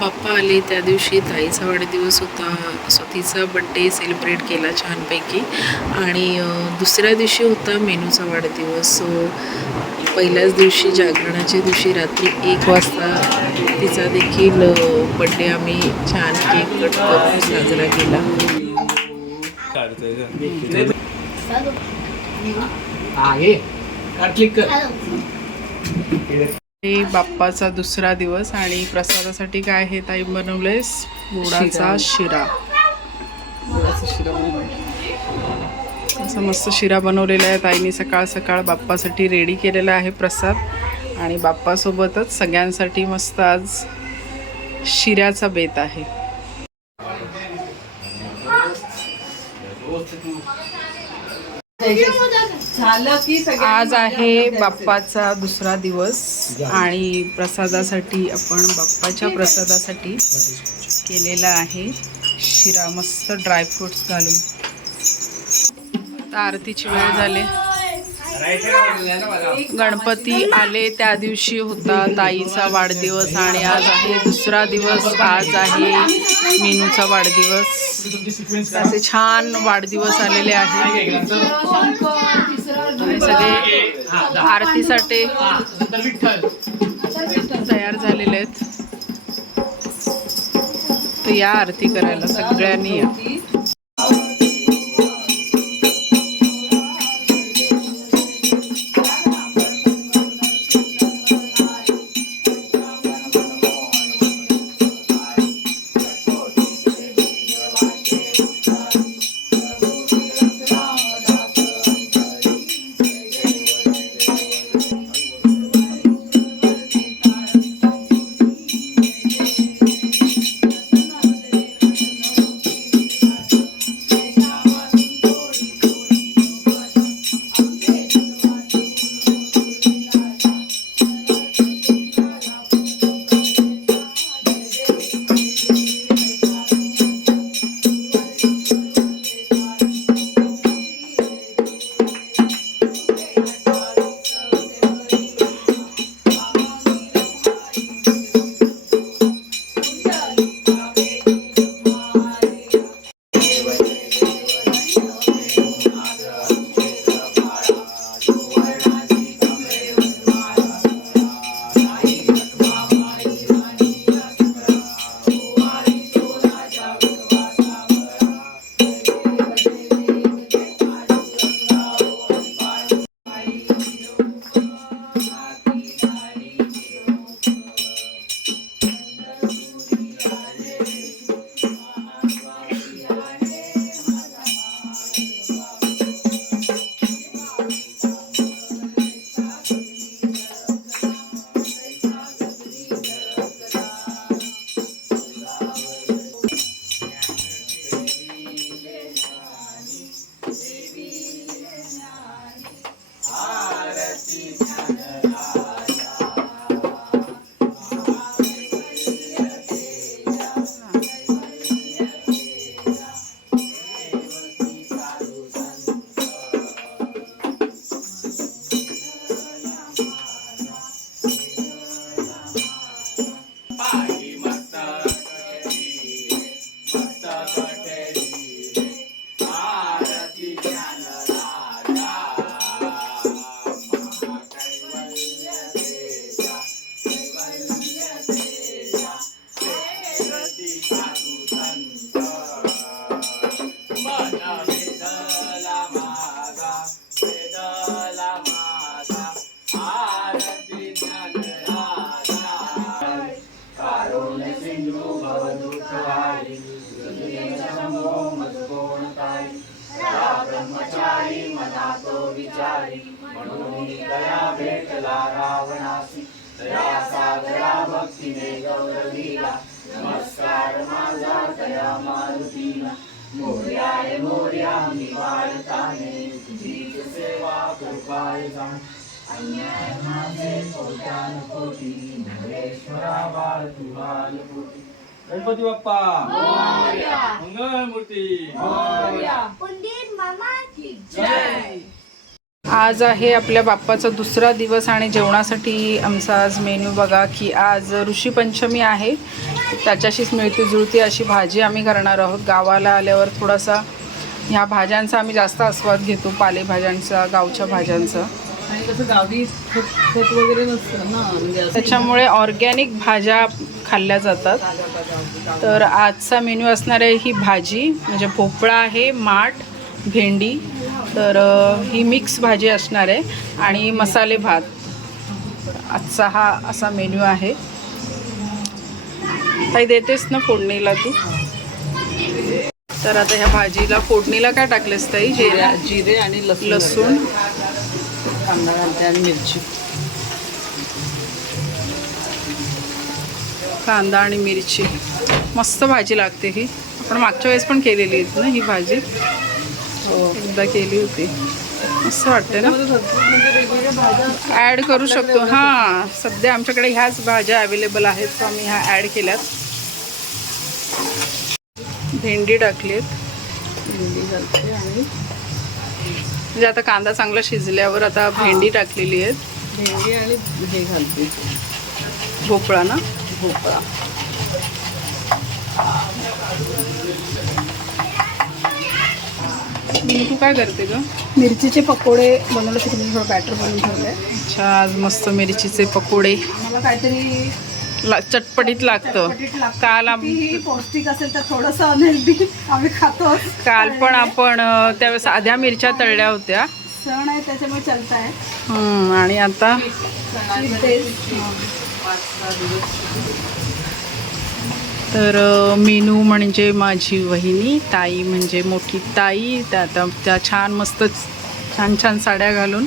बाप्पा आले त्या दिवशी ताईचा वाढदिवस होता, सो तिचा बड्डे सेलिब्रेट केला छानपैकी. आणि दुसऱ्या दिवशी होता मेनूचा वाढदिवस. सो पहिल्याच दिवशी जागरणाच्या दिवशी रात्री 1 वाजता तिचा देखील बड्डे आम्ही छान केक कट करून साजरा केला. हे बाप्पाचा दुसरा दिवस आणि प्रसादासाठी काय हे ताई बनवलेस? गुळाचा शिरा. असा मस्त शिरा बनवलेला आहे ताईने सकाळ सकाळ बाप्पासाठी रेडी केलेला आहे प्रसाद. आणि बाप्पासोबतच सगळ्यांसाठी मस्त आज शिऱ्याचा बेत आहे. आज आहे बाप्पाचा दुसरा दिवस आणि प्रसादासाठी आपण बाप्पाच्या प्रसादासाठी केलेला आहे शिरा मस्त ड्रायफ्रुट्स घालून. आता आरतीची वेळ झाली. गणपती आले त्या दिवशी होता ताईचा वाढदिवस आणि आज आहे दुसरा दिवस. आज आहे मेनूचा वाढदिवस. असे छान वाढदिवस आलेले आहेत. सगळे आरतीसाठी तयार झालेले आहेत. तर या आरती करायला सगळ्यांनी या. नमस्कार माझा तया मारुतीला. मोरया रे मोरया मी वाळताने तुझीच सेवा कृपाय जाण. अन्याय माझे कोट्यान कोटी धरेश्वरा बाळ तुहाल कोटी. गणपती बाप्पा मोरया. मंगल मूर्ती मोरया. पंडित मामा की जय. आज आहे आपल्या बाप्पाचा दुसरा दिवस आणि जेवणासाठी आमचा आज मेनू बघा की आज ऋषीपंचमी आहे. त्याच्याशीच मिळती जुळती अशी भाजी आम्ही करणार आहोत. गावाला आल्यावर थोडासा ह्या भाज्यांचा आम्ही जास्त आस्वाद घेतो, पालेभाज्यांचा, गावच्या भाज्यांचा. आणि कसं गावी खत वगैरे नसतं ना, म्हणजे त्याच्यामुळे ऑर्गॅनिक भाज्या खाल्ल्या जातात. तर आजचा मेन्यू असणार आहे ही भाजी, म्हणजे भोपळा आहे, माठ, भेंडी. तर ही मिक्स भाजी असणार आहे आणि मसाले भात. आजचा हा असा मेन्यू आहे. काही देतेस ना फोडणीला तू? तर आता ह्या भाजीला फोडणीला काय टाकलेस ताई? जिरे आणि लसूण, कांदा घालते आणि मिरची. कांदा आणि मिरची. मस्त भाजी लागते ही. आपण मागच्या वेळेस पण केलेली आहे ना ही भाजी. हो, एकदा केली होती. मस्त वाटते ना. म्हणजे वेगवेगळ्या भाज्या ॲड करू शकतो. हां, सध्या आमच्याकडे ह्याच भाज्या अवेलेबल आहेत, तर आम्ही ह्या ॲड केल्यात. भेंडी टाकलीत. भेंडी घालते आणि म्हणजे आता कांदा चांगला शिजल्यावर आता भेंडी टाकलेली आहेत. भेंडी आणि हे घालते, भोपळा ना, भोपळा. तू काय करते ग? मिरचीचे पकोडे बनवले, तुम्ही थोडं बॅटर बनवून ठेवलंय. अच्छा, आज मस्त मिरचीचे पकोडे. मला काहीतरी चटपटीत लागतं. काल कितीही पौष्टिक असेल तर थोडंसं अनहेल्दी आम्ही खातो. काल पण आपण त्यावेळेस आध्या मिरच्या तळल्या होत्या. सण आहे त्याच्यामुळे चालत आहे. आणि आता तर मेनू म्हणजे माझी वहिनी, ताई म्हणजे मोठी ताई. त्या छान मस्त छान छान साड्या घालून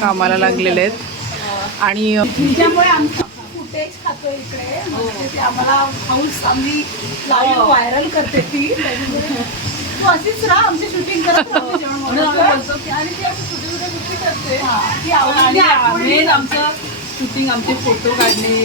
कामाला लागलेल्या आहेत. आणि त्यामुळे आमचं फुटेज खातो इकडे, म्हणजे ते आम्हाला हाऊस आम्ही लाईव्ह व्हायरल करते ती. तू अशीच राहा, आमची शूटिंग करत राहा, जेवण बनवतो. आणि ती अशी छोटी छोटी गोष्टी करते. ती आवडली. आमचं शूटिंग, आमचे फोटो काढणे,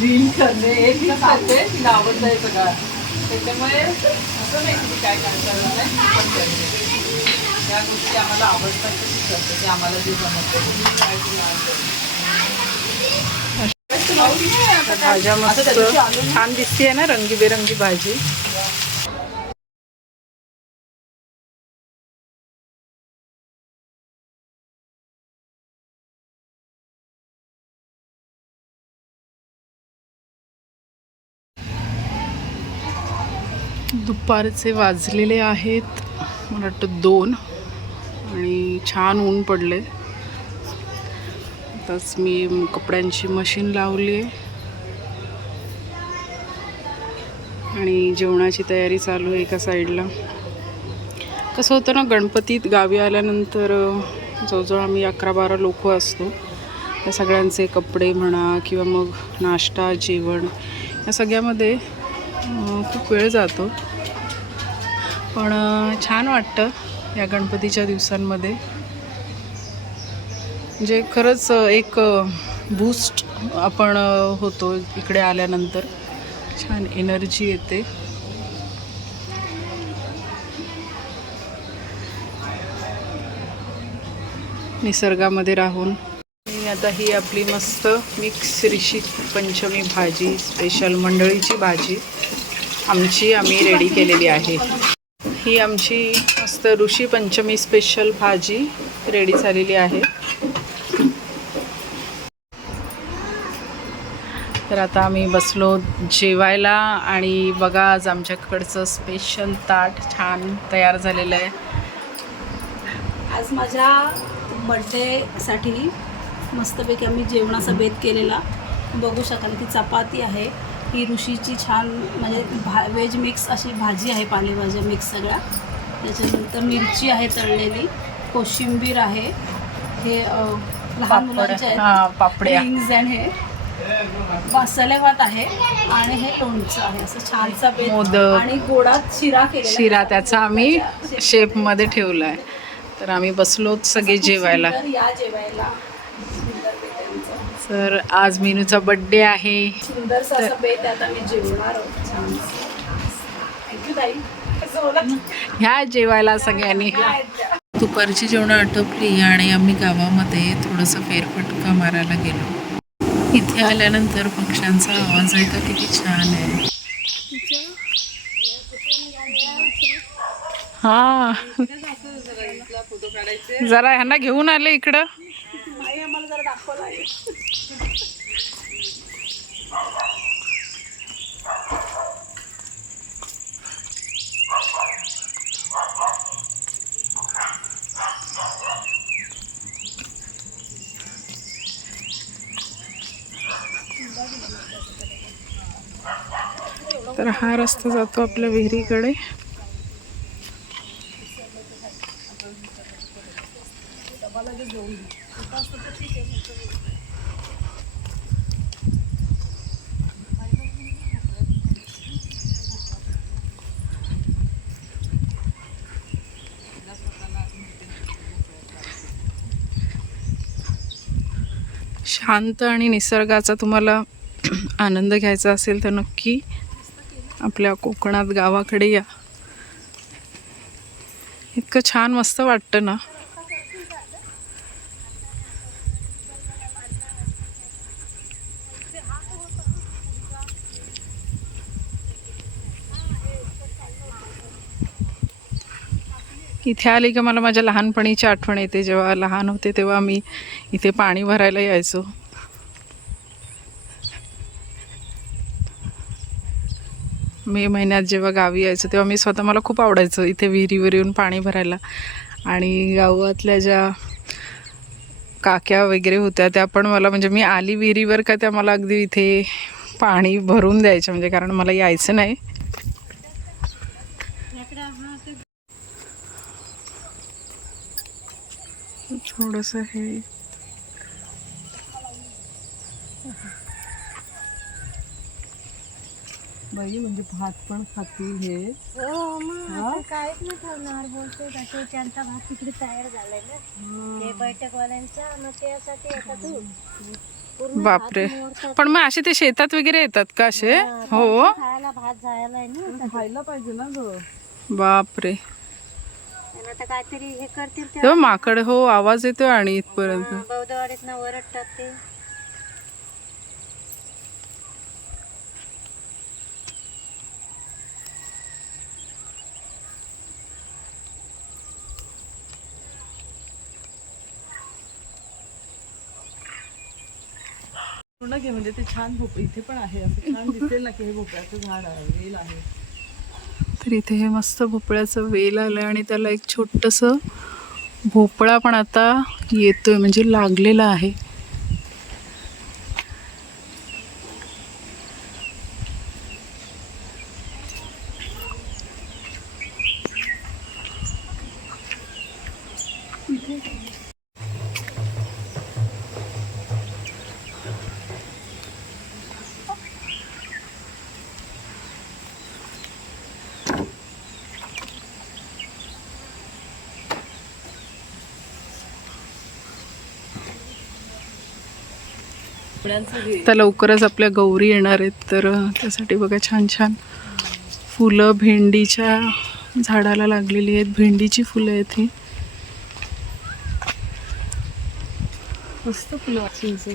रील करणे हे तीच करते. तिला आवडतं आहे सगळं. त्याच्यामुळे असं नाही की काय काय करत नाही, पण करते. त्या गोष्टी आम्हाला आवडतात तर ती करते. ते आम्हाला जे जमतं काय तुला भाज्या मस्त छान दिसते ना, रंगीबेरंगी भाजी. दुपारचे वाजलेले आहेत मला वाटतं 2 आणि छान ऊन पडले. आताच मी कपड्यांची मशीन लावली आहे आणि जेवणाची तयारी चालू आहे एका साईडला. कसं होतं ना, गणपतीत गावी आल्यानंतर जवळजवळ आम्ही 11-12 लोक असतो. त्या सगळ्यांचे कपडे म्हणा किंवा मग नाश्ता, जेवण या सगळ्यामध्ये खूप वेळ जातो. पण छान वाटतं या गणपतीच्या दिवसांमध्ये. म्हणजे खरंच एक बूस्ट आपण होतो इकडे आल्यानंतर. छान एनर्जी येते. निसर्गामध्ये राहून. आता ही आपली मस्त मिक्स ऋषी पंचमी भाजी, स्पेशल मंडळीची भाजी आम्ही रेडी केलेली आहे. ही आमची मस्त ऋषी पंचमी स्पेशल भाजी रेडी झालेली आहे. तर आता आम्ही बसलो जेवायला आणि बघा आज आमच्याकडचं स्पेशल ताट छान तयार झालेलं आहे. आज माझ्या बर्थडेसाठी मस्तपैकी आम्ही जेवणाचा बेत केलेला. बघू शकाल की चपाती आहे, ही ऋषीची छान म्हणजे व्हेज मिक्स अशी भाजी आहे, पालेभाज्या मिक्स सगळ्या. त्याच्यानंतर मिरची आहे तळलेली, कोशिंबीर आहे, हे लहान मुलांचे आहेत पापड्या, विंग्स आणि हे मसाले भात आहे आणि हे लोणचं आहे. असं छानसा बेत. मोदक आणि गोडात शिरा केलेला. शिरा त्याचा आम्ही शेपमध्ये ठेवला आहे. तर आम्ही बसलोत सगळे जेवायला. या जेवायला. सुंदर बेत आहे आमचं. तर आज मीनूचा बड्डे आहे. सुंदरसा असा बेत आता मी जेवणार आहोत. छान. थँक्यू ताई. कसं बोला? ह्या जेवायला सगळ्यांनी. दुपारची जेवणं आटोपली आणि आम्ही गावामध्ये थोडंसं फेरफटका मारायला गेलो. इथे आल्यानंतर पक्ष्यांचा आवाज आहे का किती छान आहे. हा जरा ह्यांना घेऊन आले इकडं. आम्हाला जरा दाखवलं आहे. तर हा रस्ता जातो आपल्या विहिरीकडे. शांत आणि निसर्गाचा तुम्हाला आनंद घ्यायचा असेल तर नक्की आपल्या कोकणात गावाकडे या. इतकं छान मस्त वाटतं ना. इथे आले की मला माझ्या लहानपणीची आठवण येते. जेव्हा लहान होते तेव्हा मी इथे पाणी भरायला यायचो. मे महिन्यात जेव्हा गावी यायचो तेव्हा मी स्वतः, मला खूप आवडायचं इथे विहिरीवर येऊन पाणी भरायला. आणि गावातल्या ज्या काक्या वगैरे होत्या त्या पण मला, म्हणजे मी आली विहिरीवर का त्या मला अगदी इथे पाणी भरून द्यायच्या, म्हणजे कारण मला यायचं नाही. थोडंसं हे बाई म्हणजे भात पण खातील हे. हो मग काहीच नाही ठेवणार बोलते का त्यांचा भात तिकडे तयार झालाय ना ते बैठकवाल्यांचा, मग त्यासाठी आता तू पूर्ण बापरे. भात मोडतात. पण मग असे ते शेतात वगैरे येतात का असे? हो खायला भात झालाय ना खायला पाहिजे ना ग. बापरे. आणि आता काहीतरी हे करतील ते तेव्हा माकड हो आवाज येतो आणि इथपर्यंत. बौद्धवाडीत ना वरडतात ते. पूर्ण घे म्हणजे ते छान भोपळे इथे पण आहे. असं छान दिसेल ना की हे भोपळ्याचं झाड आहे, वेल आहे. तर इथे हे मस्त भोपळ्याचं वेल आलं आणि त्याला एक छोटंसं भोपळा पण आता येतोय, म्हणजे लागलेला आहे. आता लवकरच आपल्या गौरी येणार आहेत, तर त्यासाठी बघा छान छान फुलं भेंडीच्या झाडाला लागलेली आहेत. भेंडीची फुलं आहेत ही. मस्त फुलं चिंच.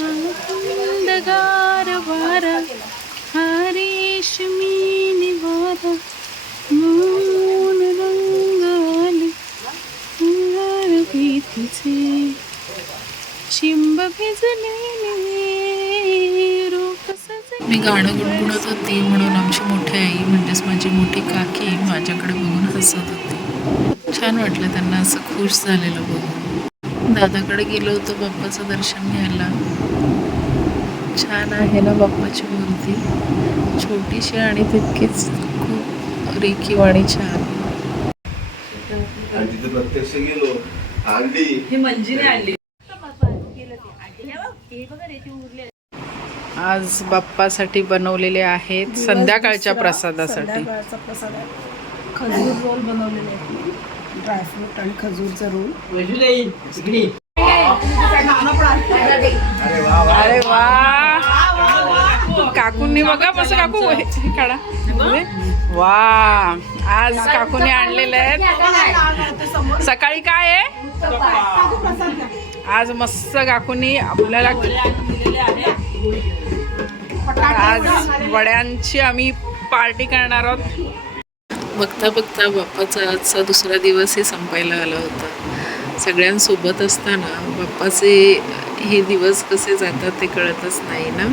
अंधकार वारा हा रेशमी निवारा मौन रंग आले अंगार भीतीचे चिंब भिजलेले रोप सजले. मी गाणं गुणगुणत होती म्हणून आमची मोठी आई म्हणजेच माझी मोठी काकी माझ्याकडे बघून हसत होती. छान वाटलं त्यांना, असं खुश झालेलं बघून. दादाकडे गेलो होतो बाप्पाचं दर्शन घ्यायला. छान आहे ना बाप्पाची मूर्ती, छोटीशी आणि तितकीच खूप रेखीव आणि छान. तिथे प्रत्यक्ष गेलो अंडी ही मंजीने आणली. आज बाप्पासाठी बनवलेले आहेत संध्याकाळच्या प्रसादासाठी. संध्याकाळचा प्रसाद आहे. खजूर रोल बनवलेले आहेत, ड्रायफ्रूट आणि खजूरचा रोल. अरे वा, काकूंनी बघा मस्त काकू हे काढा. वा, आज काकूने आणलेले आहेत. सकाळी काय आहे आज? मस्त काकूंनी आपल्याला आज वड्यांची आम्ही पार्टी करणार आहोत. बघता बघता बाप्पाचा आजचा दुसरा दिवसही संपायला आला होता. सगळ्यांसोबत असताना बाप्पाचे हे दिवस कसे जातात ते कळतच नाही ना.